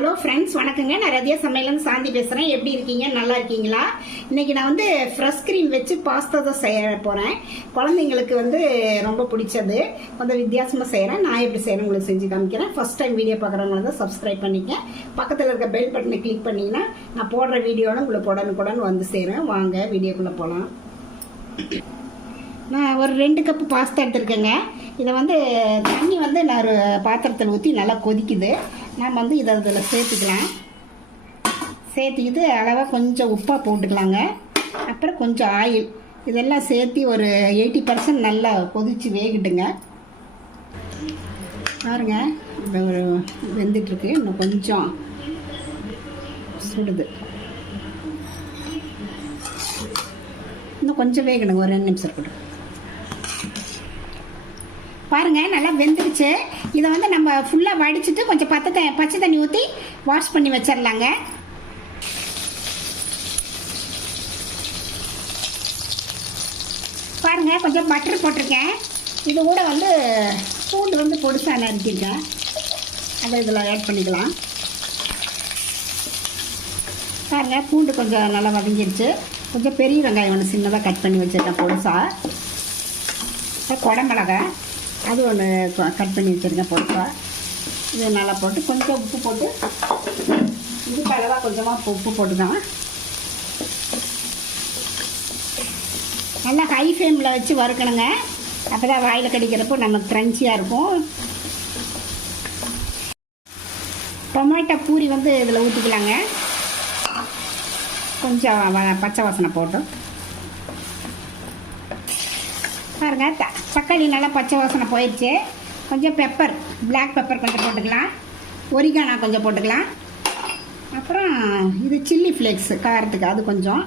Hello friends, வணக்கங்க. நான் ரதியா சமையலன்னு சாந்தி பேசுகிறேன். எப்படி இருக்கீங்க? நல்லா இருக்கீங்களா? இன்னைக்கு நான் வந்து ஃப்ரெஷ் க்ரீம் வச்சு பாஸ்தா தான் செய்ய போகிறேன். குழந்தைங்களுக்கு வந்து ரொம்ப பிடிச்சது. கொஞ்சம் வித்தியாசமாக செய்கிறேன். நான் எப்படி செய்கிறேன் உங்களுக்கு செஞ்சு காமிக்கிறேன். ஃபர்ஸ்ட் டைம் வீடியோ பார்க்குறவங்கள தான் சப்ஸ்கிரைப் பண்ணிக்க. பக்கத்தில் இருக்க பெல் பட்டனை கிளிக் பண்ணிங்கன்னா நான் போடுற வீடியோவில் உங்களுக்கு உடனுக்குடன் வந்து சேரும். வாங்க வீடியோக்குள்ளே போகலாம். நான் ஒரு 2 கப்பு பாஸ்தா எடுத்துருக்கேங்க. இதை வந்து தண்ணி வந்து நான் ஒரு பாத்திரத்தில் ஊற்றி நல்லா கொதிக்குது. நம்ம வந்து இதை இதில் சேர்த்துக்கலாம். சேர்த்துக்கிட்டு அளவாக கொஞ்சம் உப்பாக போட்டுக்கலாங்க. அப்புறம் கொஞ்சம் ஆயில் இதெல்லாம் சேர்த்து ஒரு 80% நல்லா கொதித்து வேகிட்டுங்க. பாருங்க, இப்போ ஒரு வெந்துட்டுருக்கு. இன்னும் கொஞ்சம் சுடுது. இன்னும் கொஞ்சம் வேகணுங்க, ஒரு 2 நிமிஷம் இருக்கட்டும். பாருங்க, நல்லா வெந்துருச்சு. இதை வந்து நம்ம ஃபுல்லாக வடிச்சிட்டு கொஞ்சம் பச்சை தண்ணி ஊற்றி வாஷ் பண்ணி வச்சிடலாங்க. பாருங்க, கொஞ்சம் பட்டர் போட்டிருக்கேன். இது கூட வந்து பூண்டு வந்து பொடிசாக நறுக்கிருக்கேன். அதை இதில் ஆட் பண்ணிக்கலாம். பாருங்க, பூண்டு கொஞ்சம் நல்லா வதங்கிருச்சு. கொஞ்சம் பெரிய வெங்காயம் ஒன்று சின்னதாக கட் பண்ணி வச்சுருக்கேன் பொடிசாக. குடமிளகாய் அது ஒன்று கட் பண்ணி வச்சுருக்கேன் பொடிசாக. இது நல்லா போட்டு கொஞ்சம் உப்பு போட்டு, இதுக்கு அளவாக கொஞ்சமாக உப்பு போட்டுக்கலாம். நல்லா ஹை ஃப்ளேமில் வச்சு வறுக்கணுங்க. அப்போ தான் வாயில் கடிக்கிறப்போ நமக்கு க்ரன்ச்சியாக இருக்கும். டொமேட்டோ பூரி வந்து இதில் ஊற்றிக்கலாங்க. கொஞ்சம் பச்சை வாசனை போட்டோம். பாருங்க, தக்காளி நல்லா பச்சை வாசனை போயிடுச்சு. கொஞ்சம் பெப்பர், பிளாக் பெப்பர் கொஞ்சம் போட்டுக்கலாம். ஒரிகானா கொஞ்சம் போட்டுக்கலாம். அப்புறம் இது சில்லி ஃப்ளேக்ஸ் காரத்துக்கு, அது கொஞ்சம்.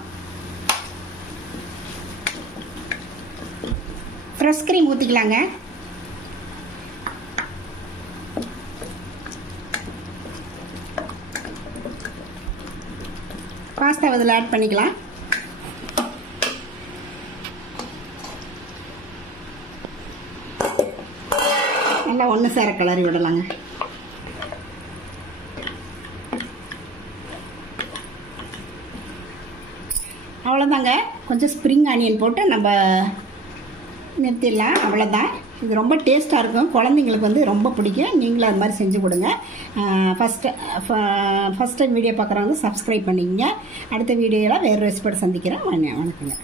ஃப்ரெஷ் க்ரீம் ஊற்றிக்கலாங்க. பாஸ்தா இதில் ஆட் பண்ணிக்கலாம். நல்லா ஒன்று சேர கிளறி விடலாங்க. அவ்வளோதாங்க. கொஞ்சம் ஸ்ப்ரிங் ஆனியன் போட்டு நம்ம நிறுத்திடலாம். அவ்வளோதான். இது ரொம்ப டேஸ்ட்டாக இருக்கும். குழந்தைங்களுக்கு வந்து ரொம்ப பிடிக்கும். நீங்களும் அது மாதிரி செஞ்சு கொடுங்க. ஃபஸ்ட் டைம் வீடியோ பார்க்குறவங்க சப்ஸ்கிரைப் பண்ணிக்கங்க. அடுத்த வீடியோவில் வேறு ரெசிபியோட சந்திக்கிறேன். வணக்கங்க.